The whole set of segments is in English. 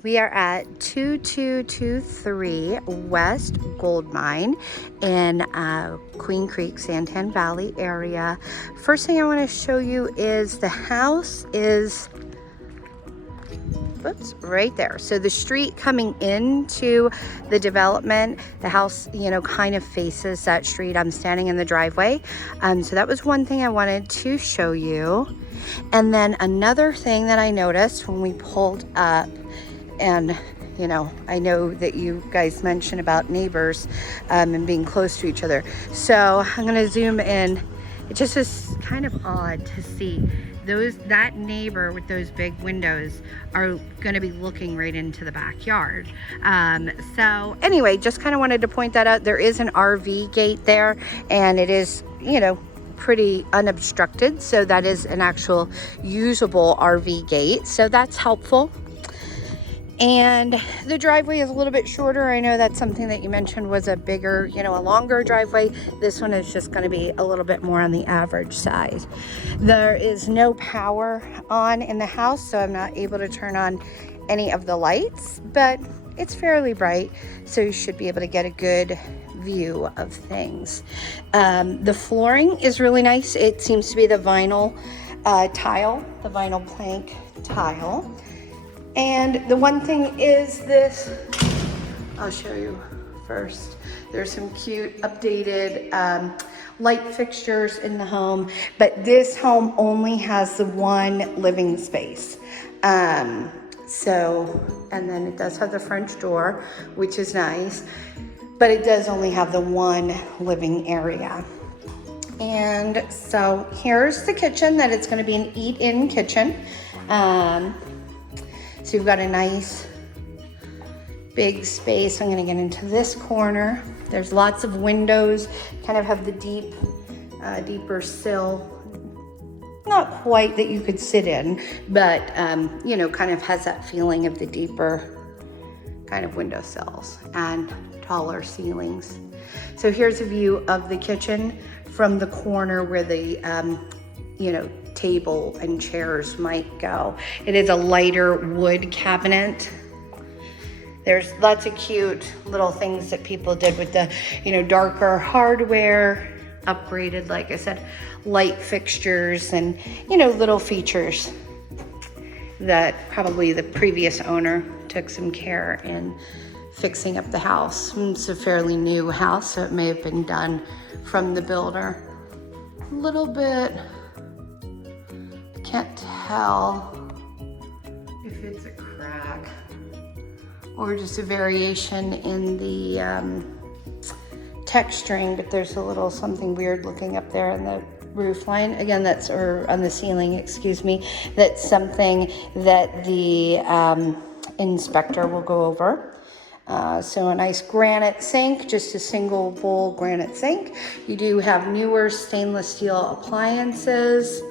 We are at 2223 West Goldmine in Queen Creek, Santan Valley area. First thing I want to show you is the house is right there. So the street coming into the development, the house, kind of faces that street. I'm standing in the driveway. So that was one thing I wanted to show you. And then another thing that I noticed when we pulled up, and I know that you guys mentioned about neighbors and being close to each other. So I'm gonna zoom in. It just is kind of odd to see that neighbor with those big windows are going to be looking right into the backyard. So anyway, just kind of wanted to point that out. There is an RV gate there, and it is, pretty unobstructed. So that is an actual usable RV gate. So that's helpful. And the driveway is a little bit shorter. I know that's something that you mentioned was a bigger, a longer driveway. This one is just going to be a little bit more on the average size. There is no power on in the house, so I'm not able to turn on any of the lights, but it's fairly bright, so you should be able to get a good view of things. The flooring is really nice. It seems to be the vinyl tile, the vinyl plank tile. And the one thing is this, I'll show you first. There's some cute updated light fixtures in the home, but this home only has the one living space. And then it does have the French door, which is nice, but it does only have the one living area. And so here's the kitchen, that it's gonna be an eat-in kitchen. So you've got a nice big space. I'm gonna get into this corner. There's lots of windows, kind of have the deeper sill. Not quite that you could sit in, but kind of has that feeling of the deeper kind of window sills and taller ceilings. So here's a view of the kitchen from the corner where the table and chairs might go. It is a lighter wood cabinet. There's lots of cute little things that people did with the, darker hardware, upgraded, like I said, light fixtures and, little features that probably the previous owner took some care in fixing up the house. It's a fairly new house, so it may have been done from the builder. A little bit, can't tell if it's a crack or just a variation in the texturing, but there's a little something weird looking up there in the roof line. Again, or on the ceiling, excuse me. That's something that the inspector will go over. So a nice granite sink, just a single bowl granite sink. You do have newer stainless steel appliances.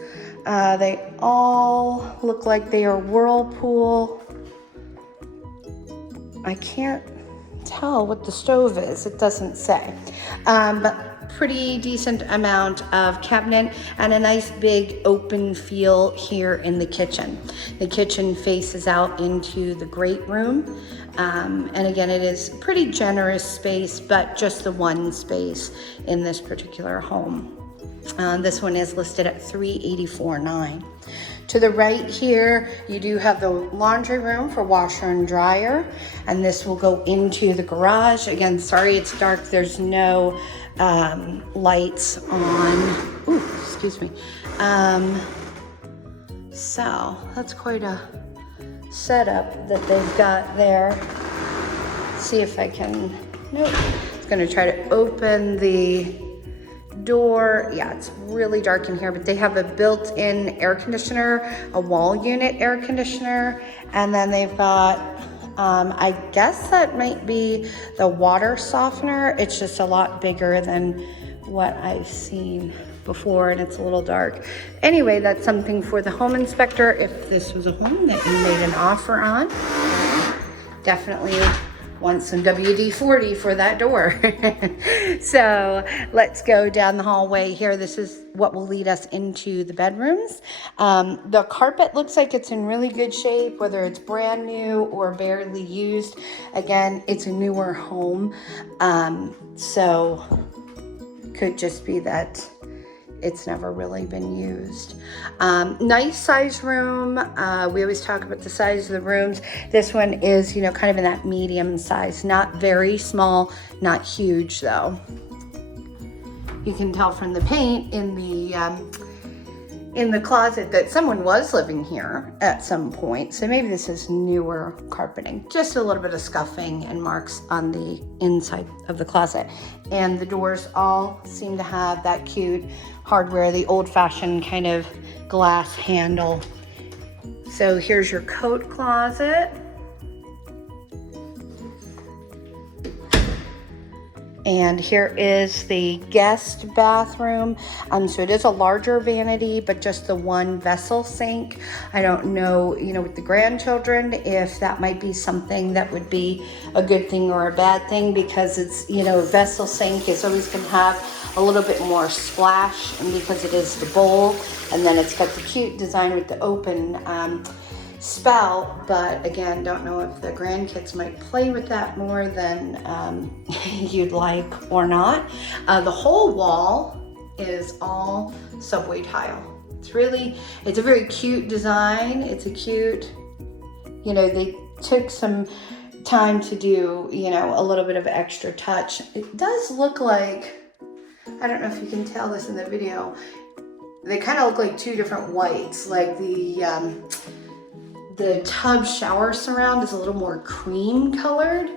They all look like they are Whirlpool. I can't tell what the stove is, it doesn't say. But pretty decent amount of cabinet and a nice big open feel here in the kitchen. The kitchen faces out into the great room. And again, it is pretty generous space, but just the one space in this particular home. This one is listed at $384,900. To the right here, you do have the laundry room for washer and dryer, and this will go into the garage. Again, sorry it's dark, there's no lights on. Ooh, excuse me. So that's quite a setup that they've got there. Let's see if I can, nope. It's gonna try to open the door. Yeah, it's really dark in here, but they have a built-in air conditioner, a wall unit air conditioner, and then they've got, I guess that might be the water softener. It's just a lot bigger than what I've seen before, and it's a little dark. Anyway, that's something for the home inspector if this was a home that you made an offer on. Definitely want some WD-40 for that door. So let's go down the hallway here. This is what will lead us into the bedrooms. The carpet looks like it's in really good shape, whether it's brand new or barely used. Again, it's a newer home, so could just be that it's never really been used. Nice size room. We always talk about the size of the rooms. This one is, you know, kind of in that medium size, not very small, not huge though. You can tell from the paint in the closet that someone was living here at some point. So maybe this is newer carpeting. Just a little bit of scuffing and marks on the inside of the closet. And the doors all seem to have that cute hardware, the old-fashioned kind of glass handle. So here's your coat closet. And here is the guest bathroom. So it is a larger vanity, but just the one vessel sink. I don't know, you know, with the grandchildren, if that might be something that would be a good thing or a bad thing, because it's, you know, a vessel sink is always going to have a little bit more splash, and because it is the bowl, and then it's got the cute design with the open spout. But again, don't know if the grandkids might play with that more than you'd like or not. The whole wall is all subway tile. It's a very cute design. It's a cute, you know, they took some time to do, you know, a little bit of extra touch. It does look like, I don't know if you can tell this in the video, they kind of look like two different whites. Like the tub shower surround is a little more cream colored.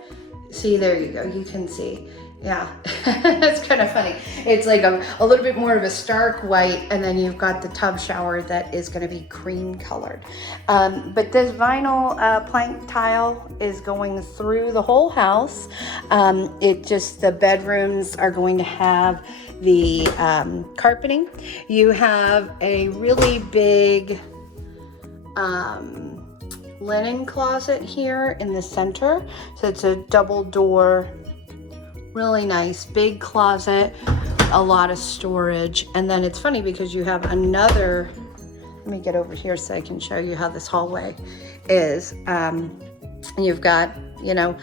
See, there you go, you can see. Yeah, it's kind of funny. It's like a little bit more of a stark white, and then you've got the tub shower that is gonna be cream colored. But this vinyl plank tile is going through the whole house. The bedrooms are going to have the carpeting. You have a really big linen closet here in the center. So it's a double door, really nice big closet, a lot of storage. And then it's funny because you have another, let me get over here so I can show you how this hallway is. You've got, you know,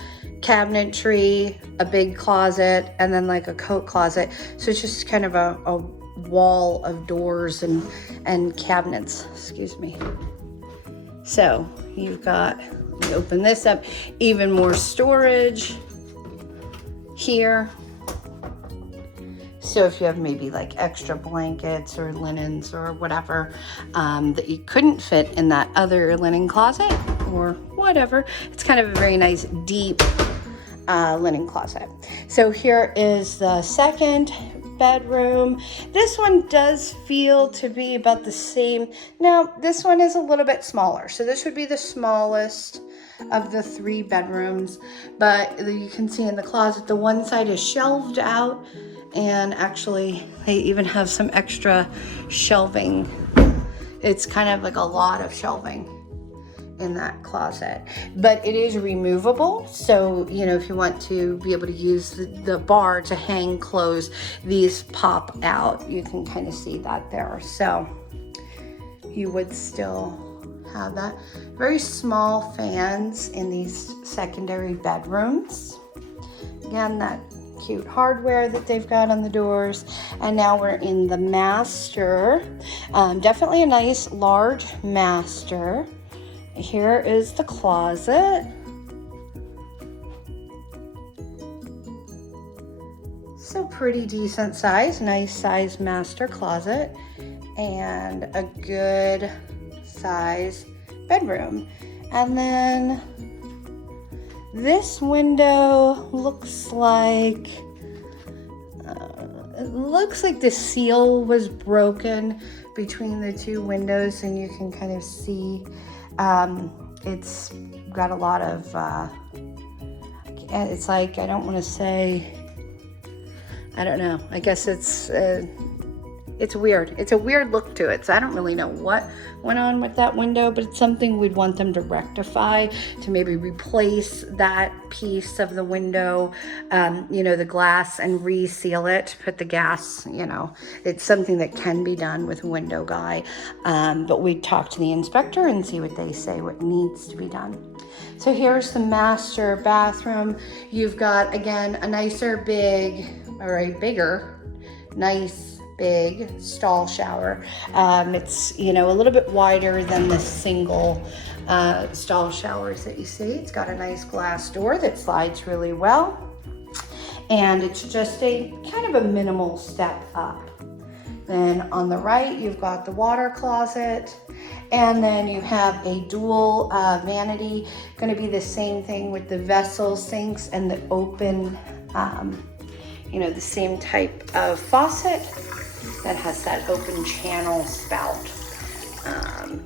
cabinetry, a big closet, and then like a coat closet. So it's just kind of a wall of doors and cabinets, excuse me. So you've got, let me open this up, even more storage here. So if you have maybe like extra blankets or linens or whatever that you couldn't fit in that other linen closet or whatever, it's kind of a very nice deep linen closet. So here is the second bedroom. This one does feel to be about the same. Now, this one is a little bit smaller. So this would be the smallest of the 3 bedrooms, but you can see in the closet, the one side is shelved out, and actually they even have some extra shelving. It's kind of like a lot of shelving in that closet, but it is removable. So, you know, if you want to be able to use the bar to hang clothes, these pop out. You can kind of see that there. So you would still have that. Very small fans in these secondary bedrooms. Again, that cute hardware that they've got on the doors. And now we're in the master. Definitely a nice large master. Here is the closet. So pretty decent size, nice size master closet, and a good size bedroom. And then this window looks like the seal was broken between the 2 windows, and you can kind of see it's got a lot of it's like, I don't want to say, I don't know, I guess it's it's weird. It's a weird look to it. So I don't really know what went on with that window, but it's something we'd want them to rectify, to maybe replace that piece of the window, you know, the glass, and reseal it, put the gas, you know, it's something that can be done with a window guy. But we'd talk to the inspector and see what they say, what needs to be done. So here's the master bathroom. You've got, again, a nicer bigger, nice big stall shower. It's, you know, a little bit wider than the single stall showers that you see. It's got a nice glass door that slides really well. And it's just a kind of a minimal step up. Then on the right, you've got the water closet. And then you have a dual vanity, going to be the same thing with the vessel sinks and the open, you know, the same type of faucet that has that open channel spout.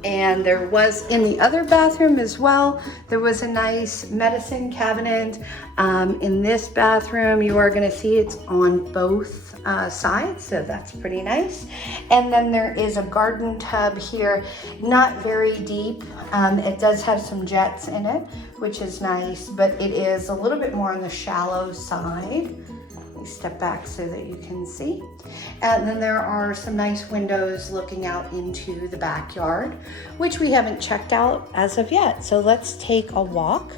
And there was, in the other bathroom as well, there was a nice medicine cabinet. In this bathroom, you are going to see it's on both sides, so that's pretty nice. And then there is a garden tub here, not very deep. It does have some jets in it, which is nice, but it is a little bit more on the shallow side. Step back so that you can see. And then there are some nice windows looking out into the backyard, which we haven't checked out as of yet. So let's take a walk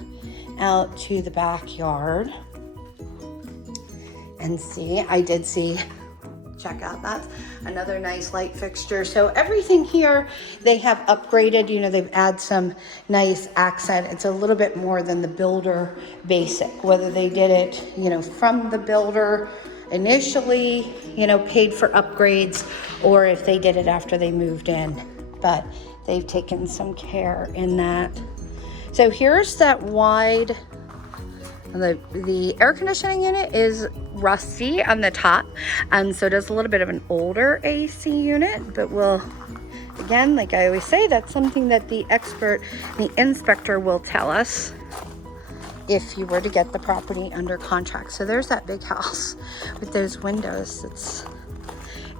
out to the backyard and see. I did see, check out, that's another nice light fixture. So everything here, they have upgraded, you know, they've added some nice accent. It's a little bit more than the builder basic, whether they did it, you know, from the builder initially, you know, paid for upgrades, or if they did it after they moved in, but they've taken some care in that. So here's that wide, the air conditioning unit is rusty on the top, so it is a little bit of an older AC unit, but we'll, again, like I always say, that's something that the expert, the inspector, will tell us if you were to get the property under contract. So there's that big house with those windows.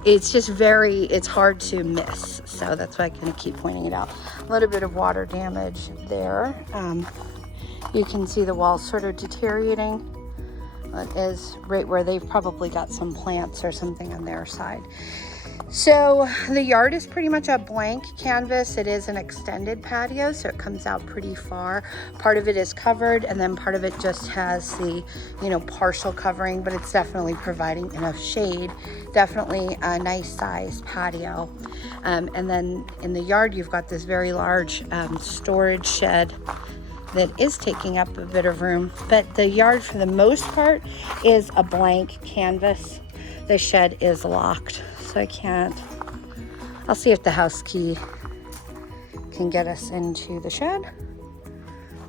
It's just very, it's hard to miss, so that's why I kind of keep pointing it out. A little bit of water damage there. You can see the wall sort of deteriorating. It is right where they've probably got some plants or something on their side. So the yard is pretty much a blank canvas. It is an extended patio, so it comes out pretty far. Part of it is covered, and then part of it just has the, you know, partial covering, but it's definitely providing enough shade. Definitely a nice sized patio. And then in the yard, you've got this very large storage shed that is taking up a bit of room, but the yard for the most part is a blank canvas. The shed is locked, so I can't. I'll see if the house key can get us into the shed,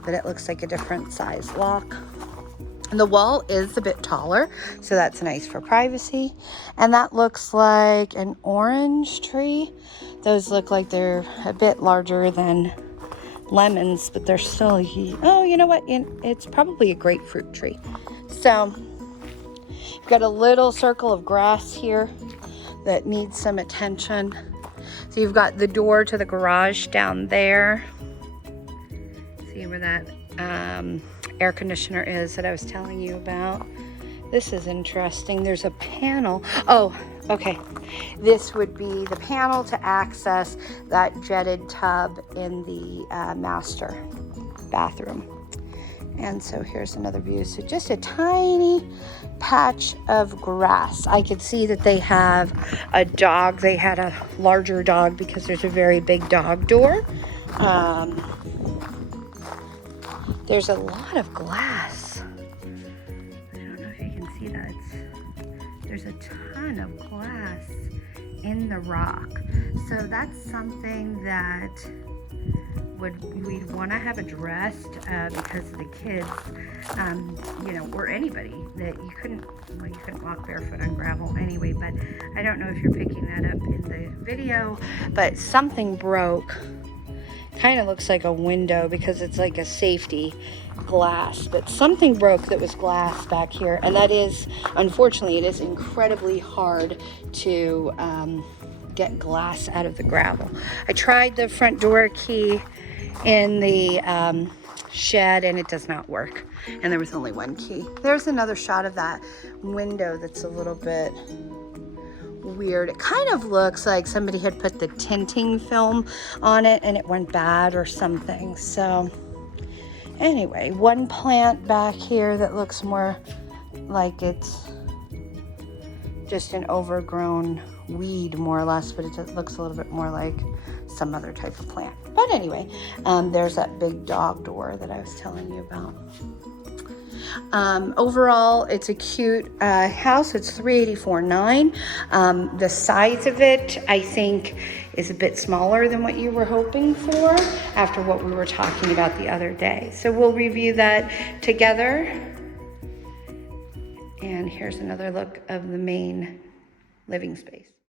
but it looks like a different size lock. And the wall is a bit taller, so that's nice for privacy. And that looks like an orange tree. Those look like they're a bit larger than lemons, but they're still, oh, you know what, it's probably a grapefruit tree. So you've got a little circle of grass here that needs some attention. So you've got the door to the garage down there. See where that air conditioner is that I was telling you about. This is interesting. There's a panel. Oh, okay. This would be the panel to access that jetted tub in the master bathroom. And so here's another view. So just a tiny patch of grass. I could see that they have a dog. They had a larger dog because there's a very big dog door. There's a lot of glass. I don't know if you can see that. There's a ton of glass in the rock. So that's something that we'd want to have addressed because of the kids, you know, or anybody that you couldn't walk barefoot on gravel anyway. But I don't know if you're picking that up in the video, but something broke. Kind of looks like a window because it's like a safety glass, but something broke that was glass back here, and that is, unfortunately, it is incredibly hard to get glass out of the gravel. I tried the front door key in the shed and it does not work. And there was only one key. There's another shot of that window that's a little bit weird. It kind of looks like somebody had put the tinting film on it and it went bad or something. So anyway, one plant back here that looks more like it's just an overgrown weed, more or less, but it looks a little bit more like some other type of plant. But anyway, there's that big dog door that I was telling you about. Overall, it's a cute house. It's $384,900. The size of it, I think, is a bit smaller than what you were hoping for after what we were talking about the other day. So we'll review that together. And here's another look of the main living space.